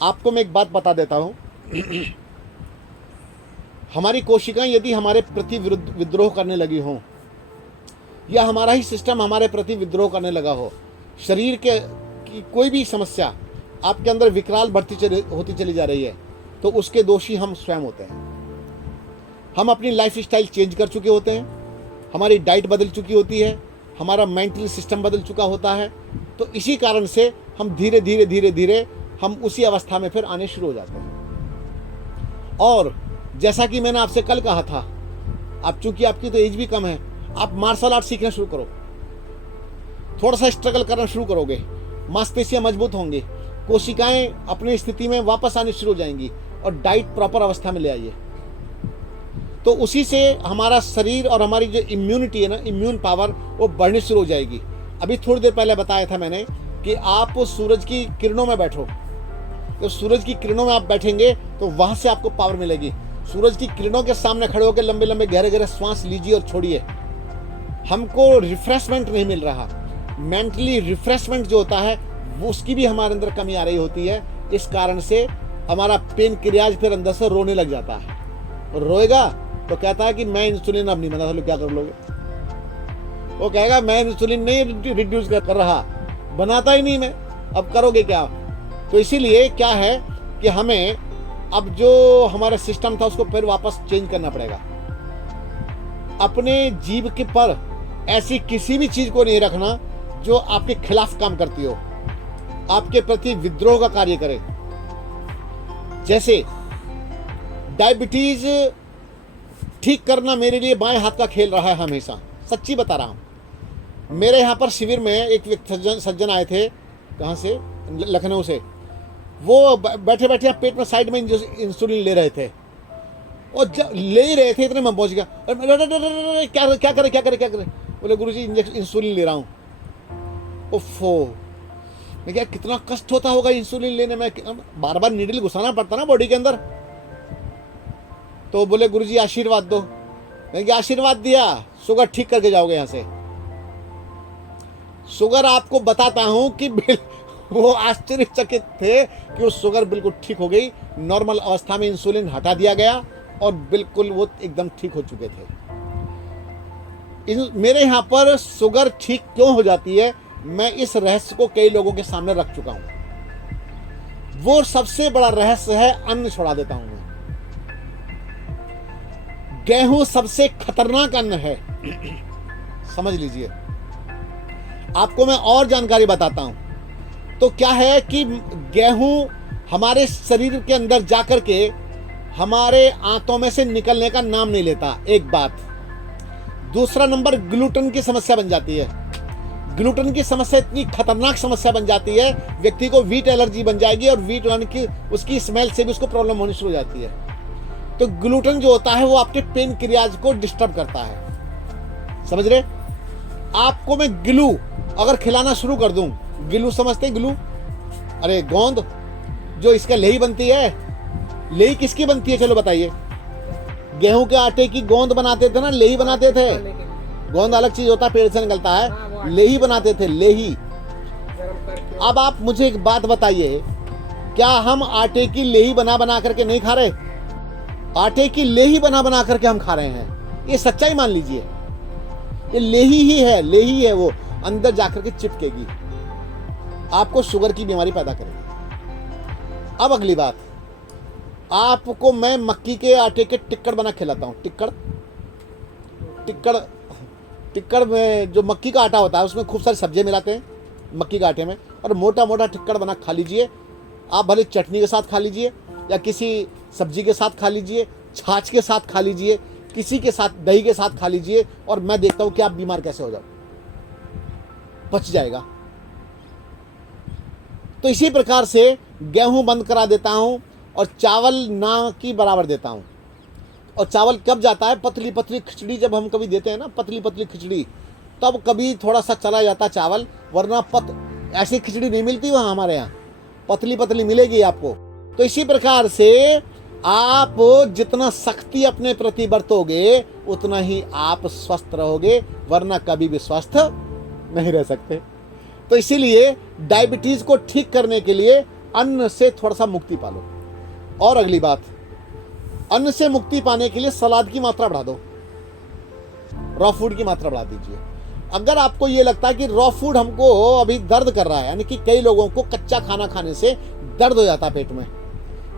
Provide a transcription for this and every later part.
आपको मैं एक बात बता देता हूँ, हमारी कोशिकाएं यदि हमारे प्रति विद्रोह करने लगी हों, या हमारा ही सिस्टम हमारे प्रति विद्रोह करने लगा हो, शरीर के की कोई भी समस्या आपके अंदर विकराल होती चली जा रही है, तो उसके दोषी हम स्वयं होते हैं। हम अपनी लाइफ स्टाइल चेंज कर चुके होते हैं, हमारी डाइट बदल चुकी होती है, हमारा मेंटल सिस्टम बदल चुका होता है। तो इसी कारण से हम धीरे धीरे धीरे धीरे हम उसी अवस्था में फिर आने शुरू हो जाते हैं। और जैसा कि मैंने आपसे कल कहा था, अब चूंकि आपकी तो एज भी कम है, आप मार्शल आर्ट सीखना शुरू करो, थोड़ा सा स्ट्रगल करना शुरू करोगे, मांसपेशियां मजबूत होंगी, कोशिकाएं अपनी स्थिति में वापस आनी शुरू हो जाएंगी, और डाइट प्रॉपर अवस्था में ले आइए। तो उसी से हमारा शरीर और हमारी जो इम्यूनिटी है ना, इम्यून पावर, वो बढ़नी शुरू हो जाएगी। अभी थोड़ी देर पहले बताया था मैंने कि आप सूरज की किरणों में बैठो, तो सूरज की किरणों में आप बैठेंगे तो वहां से आपको पावर मिलेगी। सूरज की किरणों के सामने खड़े होकर लंबे लंबे गहरे गहरे श्वास लीजिए और छोड़िए। हमको रिफ्रेशमेंट नहीं मिल रहा, मेंटली रिफ्रेशमेंट जो होता है वो उसकी भी हमारे अंदर कमी आ रही होती है। इस कारण से हमारा पेन क्रियाज फिर अंदर से रोने लग जाता है, और रोएगा तो कहता है कि मैं इंसुलिन अब नहीं बना, तो क्या कर लोगे? वो कहेगा मैं इंसुलिन नहीं रिड्यूस कर रहा, बनाता ही नहीं मैं, अब करोगे क्या? तो इसीलिए क्या है कि हमें अब जो हमारा सिस्टम था उसको फिर वापस चेंज करना पड़ेगा। अपने जीभ के पर ऐसी किसी भी चीज को नहीं रखना जो आपके खिलाफ काम करती हो, आपके प्रति विद्रोह का कार्य करे। जैसे डायबिटीज ठीक करना मेरे लिए बाएं हाथ का खेल रहा है हमेशा, सच्ची बता रहा हूं। मेरे यहाँ पर शिविर में एक सज्जन आए थे, कहाँ से, लखनऊ से। वो बैठे बैठे पेट में साइड में इंसुलिन ले रहे थे, और जब ले ही रहे थे इतने में पहुंच गया, क्या करे। बोले गुरुजी इंसुलिन ले रहा हूँ। ओफो, मैं क्या, कितना कष्ट होता होगा इंसुलिन लेने में, बार बार नीडल घुसाना पड़ता ना बॉडी के अंदर। तो बोले गुरुजी आशीर्वाद दो। मैंने क्या आशीर्वाद दिया, शुगर ठीक करके जाओगे यहां से। शुगर आपको बताता हूं कि वो आश्चर्यचकित थे कि वो शुगर बिल्कुल ठीक हो गई, नॉर्मल अवस्था में इंसुलिन हटा दिया गया और बिल्कुल वो एकदम ठीक हो चुके थे। मेरे यहां पर शुगर ठीक क्यों हो जाती है, मैं इस रहस्य को कई लोगों के सामने रख चुका हूं। वो सबसे बड़ा रहस्य है, अन्न छोड़ा देता हूं मैं। गेहूं सबसे खतरनाक अन्न है, समझ लीजिए। आपको मैं और जानकारी बताता हूं। तो क्या है कि गेहूं हमारे शरीर के अंदर जाकर के हमारे आंतों में से निकलने का नाम नहीं लेता, एक बात। दूसरा नंबर, ग्लूटेन की समस्या बन जाती है। ग्लूटेन की समस्या इतनी खतरनाक समस्या बन जाती है, व्यक्ति को वीट एलर्जी बन जाएगी, और वीट की उसकी स्मेल से भी उसको प्रॉब्लम होनी शुरू हो जाती है। तो ग्लूटेन जो होता है वो आपके पेन क्रियाज को डिस्टर्ब करता है, समझ रहे? आपको मैं गिलू अगर खिलाना शुरू कर दूं, गिलू समझते हैं गिलू? अरे गोंद, जो इसका लेही बनती है। लेही किसकी बनती है, चलो बताइए? गेहूं के आटे की गोंद बनाते थे ना, लेही बनाते थे। गोंद अलग चीज होता है, पेड़ से निकलता है, लेही बनाते थे, लेही। अब आप मुझे एक बात बताइए, क्या हम आटे की लेही बना बना करके नहीं खा रहे? आटे की लेही बना बना करके हम खा रहे हैं, ये सच्चाई मान लीजिए। ये लेही ही है, लेही है, वो अंदर जाकर के चिपकेगी, आपको शुगर की बीमारी पैदा करेगी। अब अगली बात, आपको मैं मक्की के आटे के टिक्कड़ बना खिलाता हूं। टिक्कड़ में जो मक्की का आटा होता है उसमें खूब सारी सब्जियां मिलाते हैं मक्की के आटे में, और मोटा मोटा टिक्कड़ बना खा लीजिए। आप भले चटनी के साथ खा लीजिए, या किसी सब्जी के साथ खा लीजिए, छाछ के साथ खा लीजिए, किसी के साथ, दही के साथ खा लीजिए, और मैं देखता हूं कि आप बीमार कैसे हो जाओ, बच जाएगा। तो इसी प्रकार से गेहूं बंद करा देता हूं, और चावल ना की बराबर देता हूं। और चावल कब जाता है, पतली पतली खिचड़ी जब हम कभी देते हैं ना, पतली पतली खिचड़ी, तब कभी थोड़ा सा चला जाता चावल, वरना ऐसी खिचड़ी नहीं मिलती वहां हमारे यहाँ, पतली पतली मिलेगी आपको। तो इसी प्रकार से आप जितना सख्ती अपने प्रति बरतोगे उतना ही आप स्वस्थ रहोगे, वरना कभी भी स्वस्थ नहीं रह सकते। तो इसीलिए डायबिटीज को ठीक करने के लिए अन्न से थोड़ा सा मुक्ति पालो। और अगली बात, अन्न से मुक्ति पाने के लिए सलाद की मात्रा बढ़ा दो, रॉ फूड की मात्रा बढ़ा दीजिए। अगर आपको ये लगता है कि रॉ फूड हमको अभी दर्द कर रहा है, यानी कि कई लोगों को कच्चा खाना खाने से दर्द हो जाता है पेट में,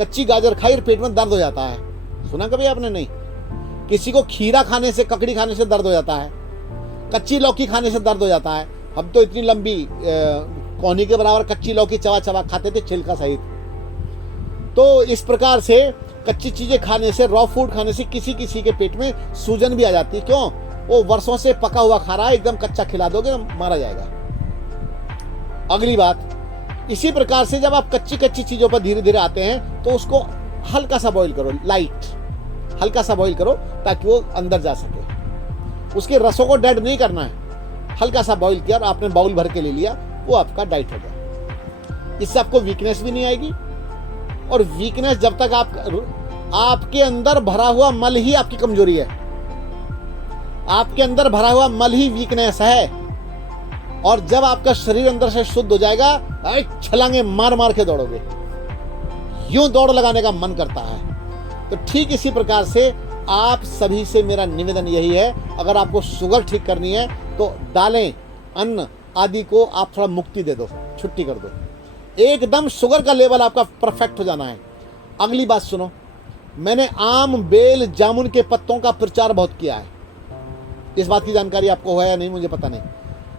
कच्ची गाजर खाई और पेट में दर्द हो जाता है, सुना कभी आपने? नहीं। किसी को खीरा खाने से, ककड़ी खाने से दर्द हो जाता है, कच्ची लौकी खाने से दर्द हो जाता है। हम तो इतनी लंबी कोहनी के बराबर कच्ची लौकी चबा चबा खाते थे, छिलका सहित। तो इस प्रकार से कच्ची चीजें खाने से, रॉ फूड खाने से किसी किसी के पेट में सूजन भी आ जाती है। क्यों? वो वर्षों से पका हुआ खा रहा है, एकदम कच्चा खिला दोगे तो मारा जाएगा। अगली बात, इसी प्रकार से जब आप कच्ची कच्ची चीजों पर धीरे धीरे आते हैं तो उसको हल्का सा बॉईल करो, लाइट हल्का सा बॉईल करो ताकि वो अंदर जा सके। उसके रसों को डेड नहीं करना है, हल्का सा बॉईल किया और आपने बाउल भर के ले लिया, वो आपका डाइट हो गया। इससे आपको वीकनेस भी नहीं आएगी। और वीकनेस जब तक आपके अंदर भरा हुआ मल ही आपकी कमजोरी है, आपके अंदर भरा हुआ मल ही वीकनेस है। और जब आपका शरीर अंदर से शुद्ध हो जाएगा, छलांगे मार मार के दौड़ोगे, यूं दौड़ लगाने का मन करता है। तो ठीक इसी प्रकार से आप सभी से मेरा निवेदन यही है, अगर आपको शुगर ठीक करनी है तो दालें, अन्न आदि को आप थोड़ा मुक्ति दे दो, छुट्टी कर दो, एकदम शुगर का लेवल आपका परफेक्ट हो जाना है। अगली बात सुनो, मैंने आम, बेल, जामुन के पत्तों का प्रचार बहुत किया है। इस बात की जानकारी आपको है या नहीं मुझे पता नहीं।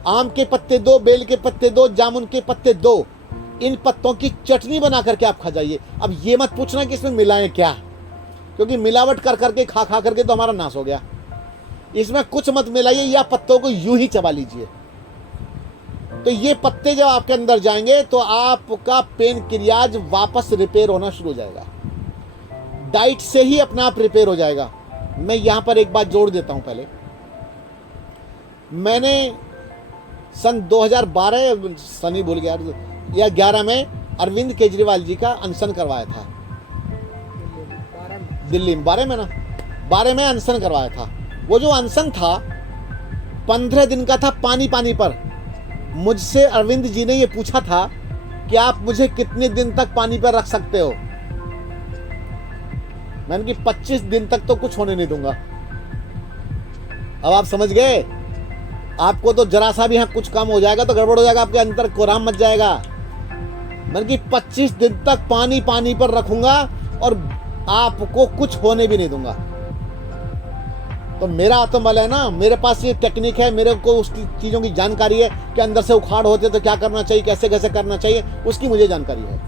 आम के पत्ते दो, बेल के पत्ते दो, जामुन के पत्ते दो, इन पत्तों की चटनी बना करके आप खा जाइए। अब ये मत पूछना कि इसमें मिलाएं क्या, क्योंकि मिलावट कर करके खा खा करके तो हमारा नाश हो गया। इसमें कुछ मत मिलाइए, या पत्तों को यूं ही चबा लीजिए। तो ये पत्ते जब आपके अंदर जाएंगे तो आपका पेन क्रियाज वापस रिपेयर होना शुरू हो जाएगा, डाइट से ही अपने आप रिपेयर हो जाएगा। मैं यहां पर एक बात जोड़ देता हूं। पहले मैंने सन 2012 सनी भूल गया या 11 में अरविंद केजरीवाल जी का अनशन करवाया था दिल्ली में, 12 में अनशन करवाया था। वो जो अनशन था 15 दिन का था, पानी पानी पर। मुझसे अरविंद जी ने ये पूछा था कि आप मुझे कितने दिन तक पानी पर रख सकते हो। मैंने कि 25 दिन तक तो कुछ होने नहीं दूंगा। अब आप समझ गए, आपको तो जरा सा भी यहाँ कुछ कम हो जाएगा तो गड़बड़ हो जाएगा, आपके अंदर कोराम मच जाएगा। मैंने कि 25 दिन तक पानी पानी पर रखूंगा और आपको कुछ होने भी नहीं दूंगा। तो मेरा आत्मबल है ना, मेरे पास ये टेक्निक है, मेरे को उसकी चीज़ों की जानकारी है कि अंदर से उखाड़ होते तो क्या करना चाहिए, कैसे कैसे करना चाहिए, उसकी मुझे जानकारी है।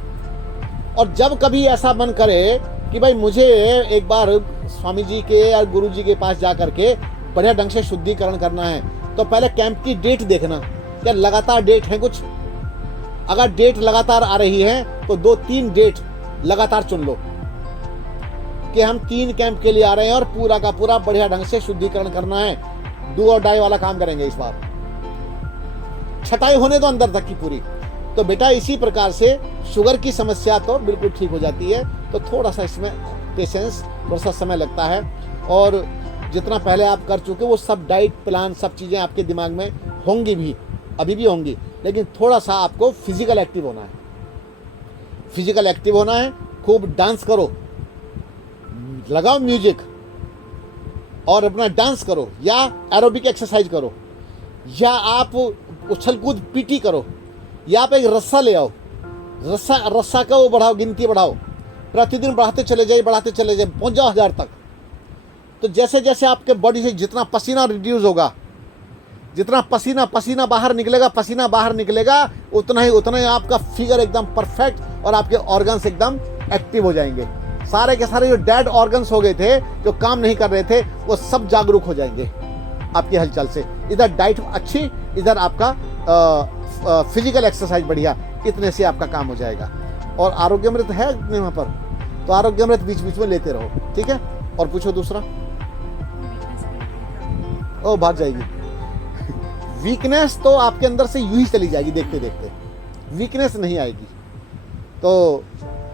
और जब कभी ऐसा मन करे कि भाई मुझे एक बार स्वामी जी के या गुरु जी के पास जा करके बढ़िया ढंग से शुद्धिकरण करना है, तो पहले कैंप की डेट देखना, क्या लगातार डेट है कुछ। अगर डेट लगातार आ रही है तो 2-3 डेट लगातार चुन लो कि हम 3 कैंप के लिए आ रहे हैं और पूरा का पूरा बढ़िया ढंग से शुद्धिकरण करना है। डू और डाई वाला काम करेंगे इस बार, छटाई होने दो अंदर तक की पूरी। तो बेटा इसी प्रकार से शुगर की समस्या तो बिल्कुल ठीक हो जाती है। तो थोड़ा सा इसमें पेशेंस, थोड़ा सा समय लगता है। और जितना पहले आप कर चुके वो सब डाइट प्लान, सब चीज़ें आपके दिमाग में होंगी भी, अभी भी होंगी, लेकिन थोड़ा सा आपको फिजिकल एक्टिव होना है। फिजिकल एक्टिव होना है, खूब डांस करो, लगाओ म्यूजिक और अपना डांस करो, या एरोबिक एक्सरसाइज करो, या आप उछल कूद पीटी करो, या आप एक रस्सा ले आओ, रस्सा का वो बढ़ाओ, गिनती बढ़ाओ, प्रतिदिन बढ़ाते चले जाइए, पहुंच जाओ 1000 तक। तो जैसे जैसे आपके बॉडी से जितना पसीना रिड्यूस होगा, जितना पसीना बाहर निकलेगा, उतना ही आपका फिगर एकदम परफेक्ट और आपके ऑर्गन्स एकदम एक्टिव हो जाएंगे। सारे के सारे जो डेड ऑर्गन्स हो गए थे, जो काम नहीं कर रहे थे, वो सब जागरूक हो जाएंगे आपकी हलचल से। इधर डाइट अच्छी, इधर आपका फिजिकल एक्सरसाइज बढ़िया, इतने से आपका काम हो जाएगा। और आरोग्यामृत है वहाँ पर, तो आरोग्यामृत बीच बीच में लेते रहो, ठीक है। और पूछो दूसरा। ओ भाग जाएगी वीकनेस तो आपके अंदर से यूं ही चली जाएगी, देखते देखते वीकनेस नहीं आएगी। तो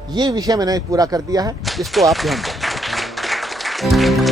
ये विषय मैंने पूरा कर दिया है, इसको आप ध्यान दें।